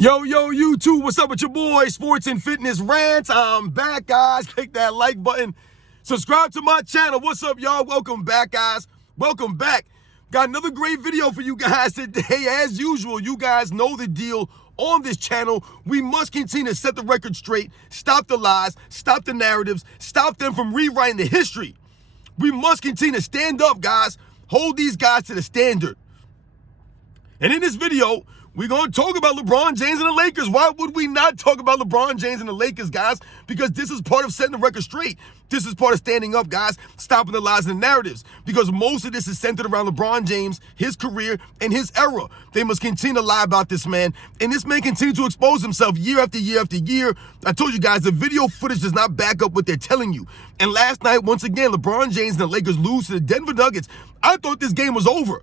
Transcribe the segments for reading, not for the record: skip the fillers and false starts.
Yo, YouTube, what's up with your boy, Sports and Fitness Rants? I'm back, guys. Click that like button. Subscribe to my channel. What's up, y'all? Welcome back, guys. Welcome back. Got another great video for you guys today. As usual, you guys know the deal on this channel. We must continue to set the record straight, stop the lies, stop the narratives, stop them from rewriting the history. We must continue to stand up, guys. Hold these guys to the standard. And in this video, we're going to talk about LeBron James and the Lakers. Why would we not talk about LeBron James and the Lakers, guys? Because this is part of setting the record straight. This is part of standing up, guys, stopping the lies and the narratives. Because most of this is centered around LeBron James, his career, and his era. They must continue to lie about this man. And this man continues to expose himself year after year after year. I told you guys, the video footage does not back up what they're telling you. And last night, once again, LeBron James and the Lakers lose to the Denver Nuggets. I thought this game was over.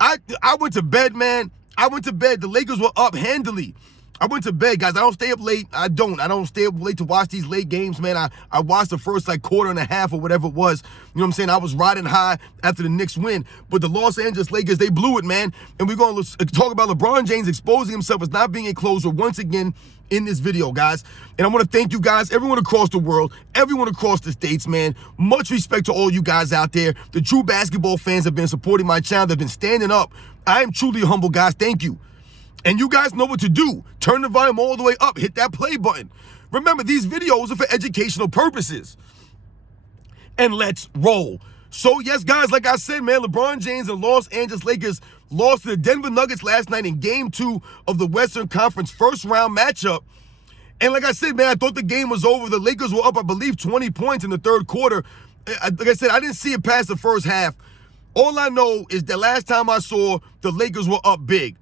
I went to bed, man. I went to bed. The Lakers were up handily. I went to bed, guys. I don't stay up late. I don't stay up late to watch these late games, man. I watched the first, quarter and a half or whatever it was. You know what I'm saying? I was riding high after the Knicks win. But the Los Angeles Lakers, they blew it, man. And we're going to talk about LeBron James exposing himself as not being a closer once again in this video, guys. And I want to thank you guys, everyone across the world, everyone across the states, man. Much respect to all you guys out there. The true basketball fans have been supporting my channel. They've been standing up. I am truly humble, guys. Thank you. And you guys know what to do. Turn the volume all the way up. Hit that play button. Remember, these videos are for educational purposes. And let's roll. So, yes, guys, like I said, man, LeBron James and Los Angeles Lakers lost to the Denver Nuggets last night in Game 2 of the Western Conference first-round matchup. And like I said, man, I thought the game was over. The Lakers were up, I believe, 20 points in the third quarter. Like I said, I didn't see it past the first half. All I know is that last time I saw, the Lakers were up big,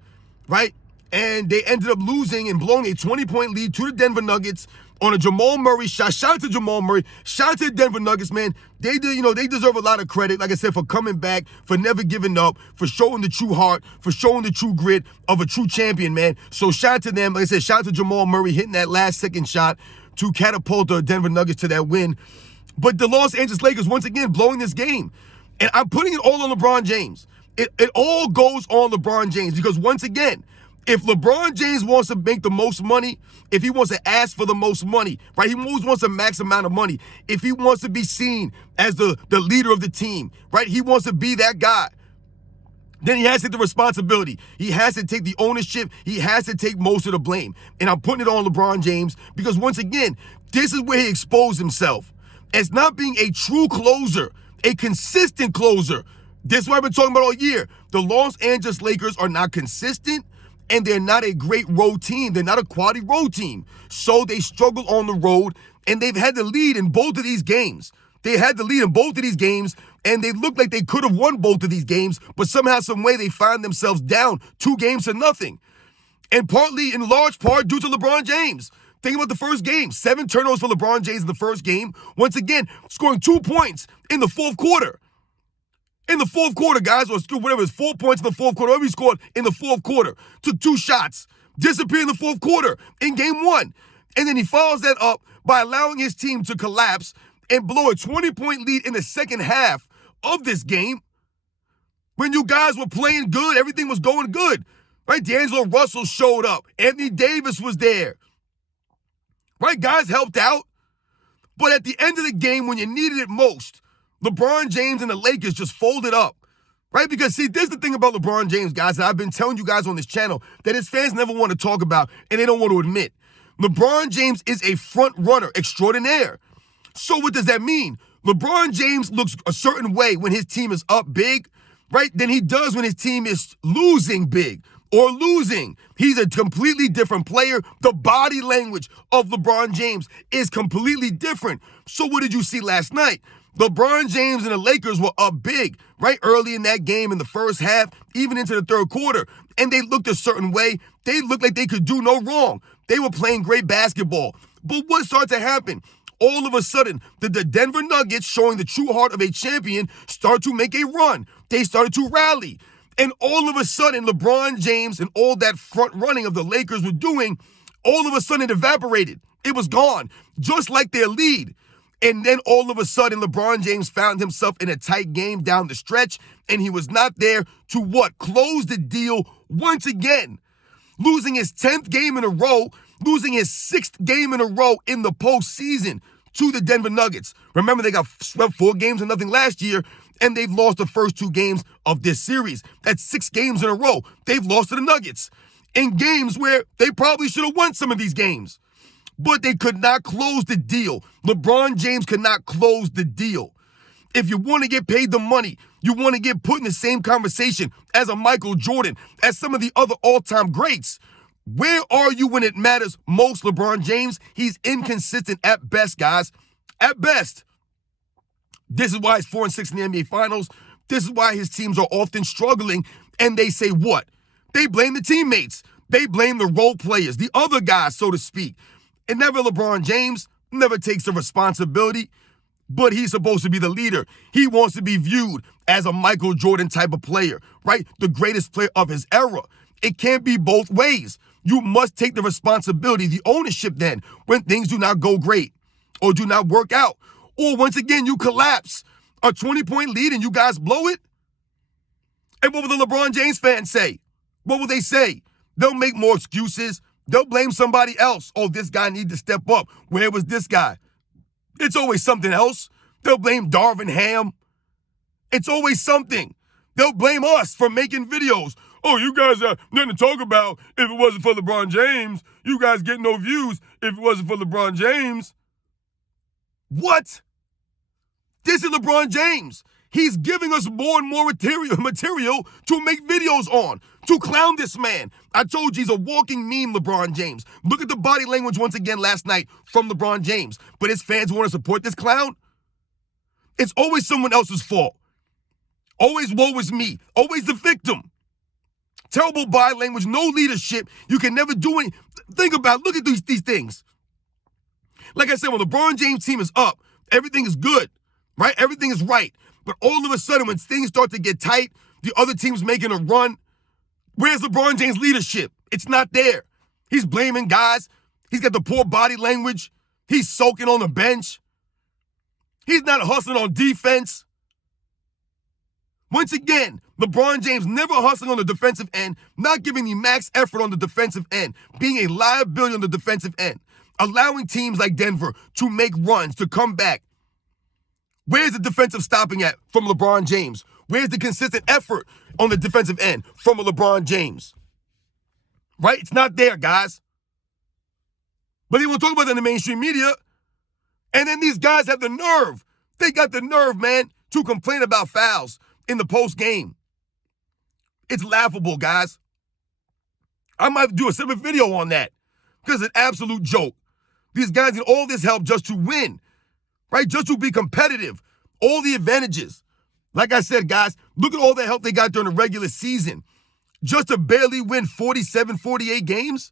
right? And they ended up losing and blowing a 20-point lead to the Denver Nuggets on a Jamal Murray shot. Shout out to Jamal Murray. Shout out to the Denver Nuggets, man. They deserve a lot of credit, like I said, for coming back, for never giving up, for showing the true heart, for showing the true grit of a true champion, man. So shout out to them. Like I said, shout out to Jamal Murray hitting that last-second shot to catapult the Denver Nuggets to that win. But the Los Angeles Lakers, once again, blowing this game. And I'm putting it all on LeBron James. It all goes on LeBron James because, once again, if LeBron James wants to make the most money, if he wants to ask for the most money, right? He always wants a max amount of money. If he wants to be seen as the leader of the team, right? He wants to be that guy. Then he has to take the responsibility. He has to take the ownership. He has to take most of the blame. And I'm putting it on LeBron James because, once again, this is where he exposed himself as not being a true closer, a consistent closer. This is what I've been talking about all year. The Los Angeles Lakers are not consistent, and they're not a great road team. They're not a quality road team. So they struggle on the road, and they've had the lead in both of these games. They had the lead in both of these games, and they looked like they could have won both of these games, but somehow, some way, they find themselves down 2-0. And partly, in large part, due to LeBron James. Think about the first game. 7 turnovers for LeBron James in the first game. Once again, scoring 2 points in the fourth quarter. In the fourth quarter, guys, or whatever, it's 4 points in the fourth quarter. Whatever he scored in the fourth quarter. Took 2 shots. Disappeared in the fourth quarter in game 1. And then he follows that up by allowing his team to collapse and blow a 20-point lead in the second half of this game. When you guys were playing good, everything was going good. Right? D'Angelo Russell showed up. Anthony Davis was there. Right? Guys helped out. But at the end of the game, when you needed it most, LeBron James and the Lakers just folded up, right? Because, see, this is the thing about LeBron James, guys, that I've been telling you guys on this channel that his fans never want to talk about and they don't want to admit. LeBron James is a front runner extraordinaire. So what does that mean? LeBron James looks a certain way when his team is up big, right, than he does when his team is losing big or losing. He's a completely different player. The body language of LeBron James is completely different. So what did you see last night? LeBron James and the Lakers were up big, right, early in that game in the first half, even into the third quarter, and they looked a certain way. They looked like they could do no wrong. They were playing great basketball. But what started to happen? All of a sudden, the Denver Nuggets, showing the true heart of a champion, start to make a run. They started to rally. And all of a sudden, LeBron James and all that front running of the Lakers were doing, all of a sudden it evaporated. It was gone, just like their lead. And then all of a sudden, LeBron James found himself in a tight game down the stretch, and he was not there to what? Close the deal once again. losing his 10th game in a row, losing his 6th game in a row in the postseason to the Denver Nuggets. Remember, they got swept 4-0 last year, and they've lost the first 2 games of this series. That's 6 games in a row. They've lost to the Nuggets in games where they probably should have won some of these games. But they could not close the deal. LeBron James could not close the deal. If you want to get paid the money, you want to get put in the same conversation as a Michael Jordan, as some of the other all-time greats, where are you when it matters most, LeBron James? He's inconsistent at best, guys. At best. This is why he's 4-6 in the NBA Finals. This is why his teams are often struggling. And they say what? They blame the teammates. They blame the role players, the other guys, so to speak. And never LeBron James never takes the responsibility, but he's supposed to be the leader. He wants to be viewed as a Michael Jordan type of player, right? The greatest player of his era. It can't be both ways. You must take the responsibility, the ownership then, when things do not go great or do not work out. Or once again, you collapse. A 20-point lead and you guys blow it? And what will the LeBron James fans say? What will they say? They'll make more excuses. They'll blame somebody else. Oh, this guy needs to step up. Where was this guy? It's always something else. They'll blame Darvin Ham. It's always something. They'll blame us for making videos. Oh, you guys have nothing to talk about if it wasn't for LeBron James. You guys get no views if it wasn't for LeBron James. What? This is LeBron James. He's giving us more and more material to make videos on, to clown this man. I told you he's a walking meme, LeBron James. Look at the body language once again last night from LeBron James. But his fans want to support this clown? It's always someone else's fault. Always woe is me. Always the victim. Terrible body language, no leadership. You can never do anything. Think about it. Look at these things. Like I said, when LeBron James' team is up, everything is good, right? Everything is right. But all of a sudden, when things start to get tight, the other team's making a run, where's LeBron James' leadership? It's not there. He's blaming guys. He's got the poor body language. He's soaking on the bench. He's not hustling on defense. Once again, LeBron James never hustling on the defensive end, not giving the max effort on the defensive end, being a liability on the defensive end, allowing teams like Denver to make runs, to come back. Where's the defensive stopping at from LeBron James? Where's the consistent effort on the defensive end from a LeBron James? Right? It's not there, guys. But they won't talk about that in the mainstream media. And then these guys have the nerve. They got the nerve, man, to complain about fouls in the post game. It's laughable, guys. I might do a separate video on that because it's an absolute joke. These guys need all this help just to win, right? Just to be competitive. All the advantages. Like I said, guys, look at all the help they got during the regular season. Just to barely win 47, 48 games.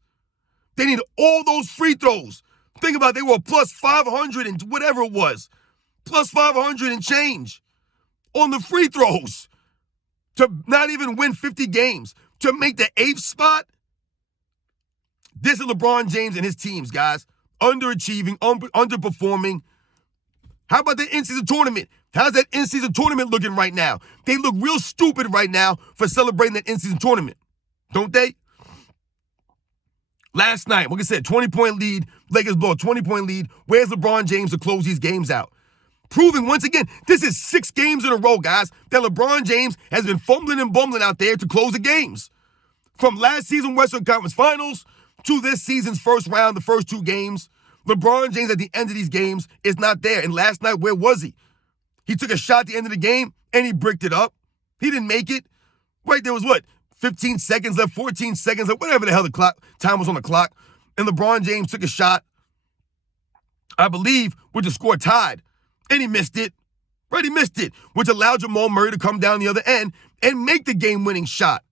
They need all those free throws. Think about it, they were plus 500 and whatever it was. Plus 500 and change on the free throws to not even win 50 games, to make the 8th spot. This is LeBron James and his teams, guys. Underachieving, underperforming. How about the in-season tournament? How's that in-season tournament looking right now? They look real stupid right now for celebrating that in-season tournament, don't they? Last night, like I said, 20-point lead. Lakers blow a 20-point lead. Where's LeBron James to close these games out? Proving once again, this is 6 games in a row, guys, that LeBron James has been fumbling and bumbling out there to close the games. From last season's Western Conference Finals to this season's first round, the first 2 games, LeBron James at the end of these games is not there. And last night, where was he? He took a shot at the end of the game, and he bricked it up. He didn't make it. Right, there was what? 15 seconds left, 14 seconds left, whatever the hell the time was on the clock. And LeBron James took a shot, I believe, with the score tied. And he missed it. Right, he missed it, which allowed Jamal Murray to come down the other end and make the game-winning shot.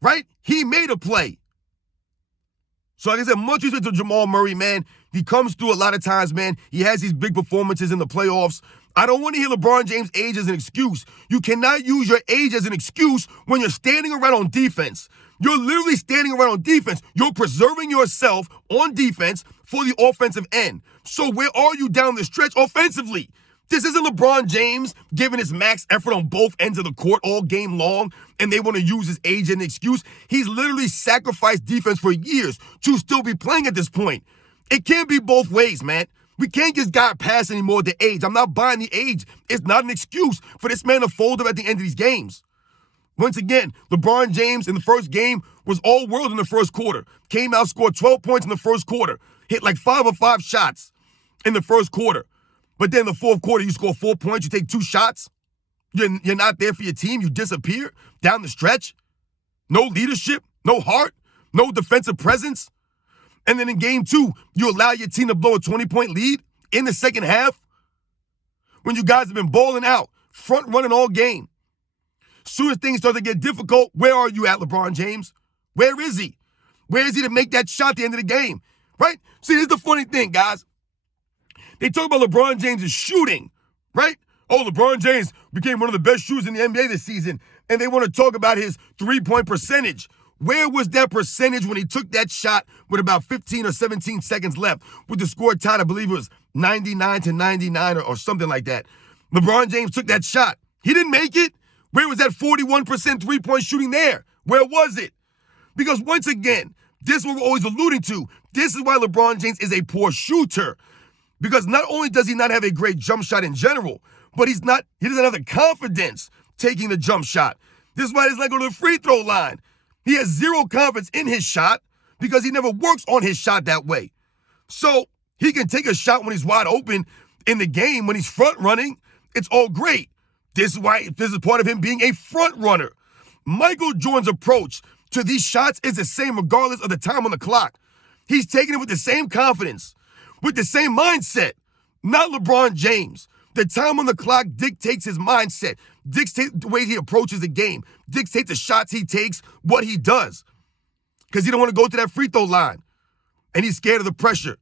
Right? He made a play. So like I said, much respect to Jamal Murray, man. He comes through a lot of times, man. He has these big performances in the playoffs. I don't want to hear LeBron James' age as an excuse. You cannot use your age as an excuse when you're standing around on defense. You're literally standing around on defense. You're preserving yourself on defense for the offensive end. So where are you down the stretch offensively? This isn't LeBron James giving his max effort on both ends of the court all game long, and they want to use his age as an excuse. He's literally sacrificed defense for years to still be playing at this point. It can't be both ways, man. We can't just got past anymore the age. I'm not buying the age. It's not an excuse for this man to fold up at the end of these games. Once again, LeBron James in the first game was all world in the first quarter. Came out, scored 12 points in the first quarter. Hit like 5 of 5 shots in the first quarter. But then in the fourth quarter, you score 4 points, you take 2 shots. You're not there for your team. You disappear down the stretch. No leadership, no heart, no defensive presence. And then in game 2, you allow your team to blow a 20-point lead in the second half when you guys have been balling out, front running all game. Soon as things start to get difficult, where are you at, LeBron James? Where is he? Where is he to make that shot at the end of the game? Right? See, this is the funny thing, guys. They talk about LeBron James' shooting, right? Oh, LeBron James became one of the best shooters in the NBA this season, and they want to talk about his three-point percentage. Where was that percentage when he took that shot with about 15 or 17 seconds left with the score tied, I believe it was 99-99 or something like that. LeBron James took that shot. He didn't make it. Where was that 41% three-point shooting there? Where was it? Because once again, this is what we're always alluding to. This is why LeBron James is a poor shooter. Because not only does he not have a great jump shot in general, but he doesn't have the confidence taking the jump shot. This is why he doesn't go to the free throw line. He has zero confidence in his shot because he never works on his shot that way. So he can take a shot when he's wide open in the game, when he's front running. It's all great. This is part of him being a front runner. Michael Jordan's approach to these shots is the same regardless of the time on the clock. He's taking it with the same confidence, with the same mindset. Not LeBron James. The time on the clock dictates his mindset, dictates the way he approaches the game, dictates the shots he takes, what he does. Because he don't want to go to that free throw line. And he's scared of the pressure.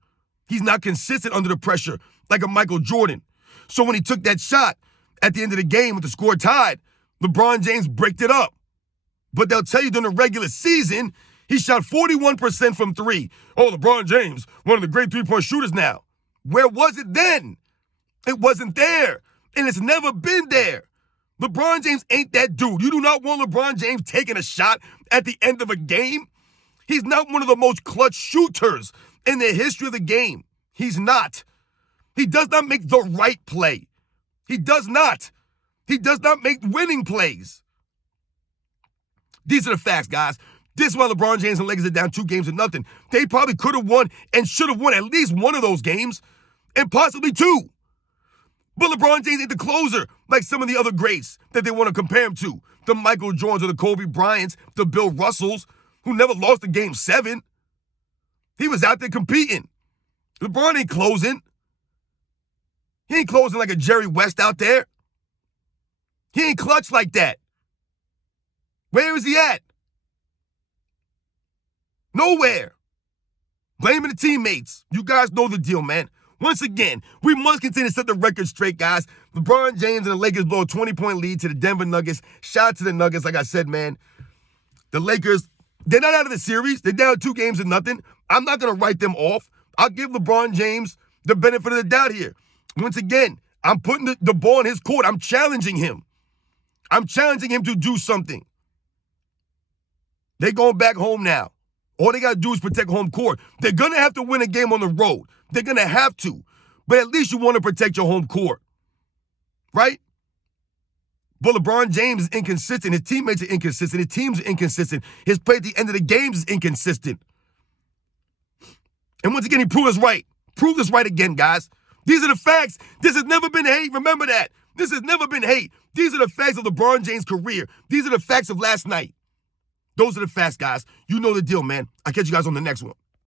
He's not consistent under the pressure like a Michael Jordan. So when he took that shot at the end of the game with the score tied, LeBron James bricked it up. But they'll tell you during the regular season, he shot 41% from 3. Oh, LeBron James, one of the great three-point shooters now. Where was it then? It wasn't there, and it's never been there. LeBron James ain't that dude. You do not want LeBron James taking a shot at the end of a game. He's not one of the most clutch shooters in the history of the game. He's not. He does not make the right play. He does not. He does not make winning plays. These are the facts, guys. This is why LeBron James and Lakers are down 2-0. They probably could have won and should have won at least one of those games, and possibly 2. But LeBron James ain't the closer like some of the other greats that they want to compare him to. The Michael Jordans or the Kobe Bryants, the Bill Russells, who never lost a game 7. He was out there competing. LeBron ain't closing. He ain't closing like a Jerry West out there. He ain't clutch like that. Where is he at? Nowhere. Blaming the teammates. You guys know the deal, man. Once again, we must continue to set the record straight, guys. LeBron James and the Lakers blow a 20-point lead to the Denver Nuggets. Shout out to the Nuggets, like I said, man. The Lakers, they're not out of the series. They're down 2-0. I'm not going to write them off. I'll give LeBron James the benefit of the doubt here. Once again, I'm putting the ball in his court. I'm challenging him. I'm challenging him to do something. They're going back home now. All they got to do is protect home court. They're going to have to win a game on the road. They're going to have to. But at least you want to protect your home court. Right? But LeBron James is inconsistent. His teammates are inconsistent. His teams are inconsistent. His play at the end of the games is inconsistent. And once again, he proved us right. Prove us right again, guys. These are the facts. This has never been hate. Remember that. This has never been hate. These are the facts of LeBron James' career. These are the facts of last night. Those are the facts, guys. You know the deal, man. I'll catch you guys on the next one.